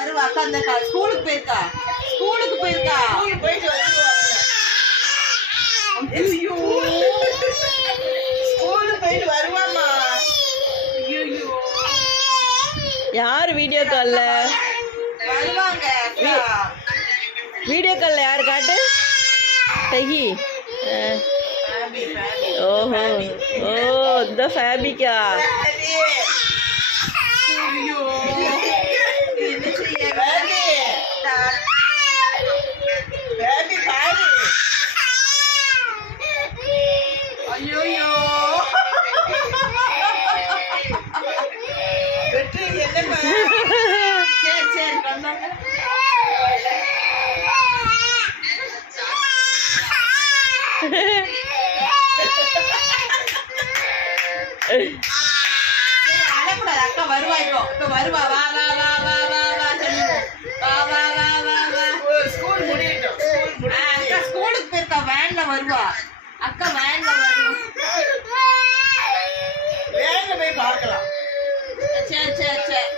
வருவா அக்கா அந்த ஸ்கூலுக்கு போயிருக்கா போயிட்டு ஐயோ ஸ்கூலுக்கு போயிட்டு வருவாமா ஐயோ யார் வீடியோ கால்ல வருவாங்க வீடியோ கால்ல யார் காட்டு தகி ஓஹோ ஓ இந்த ஃபேபிக்கா ஐயோ ஐயோ சரி சரி வந்தாங்க அழக்கூடாது அக்கா வருவா இப்ப வருவா வா வா வா வா வா வா சொல்லுவோம் வா வா வா வா வா ஸ்கூல் முடியட்டும் அக்கா ஸ்கூலுக்கு போயிருக்கா வேன்ல வருவா அக்கா வேன்ல வருவா வேன்ல போய் பார்க்கலாம் சரி சரி சரி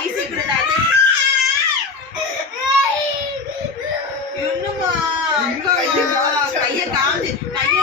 கிசி கொடுத்தா இன்னுமா கைய காமிச்சு கைய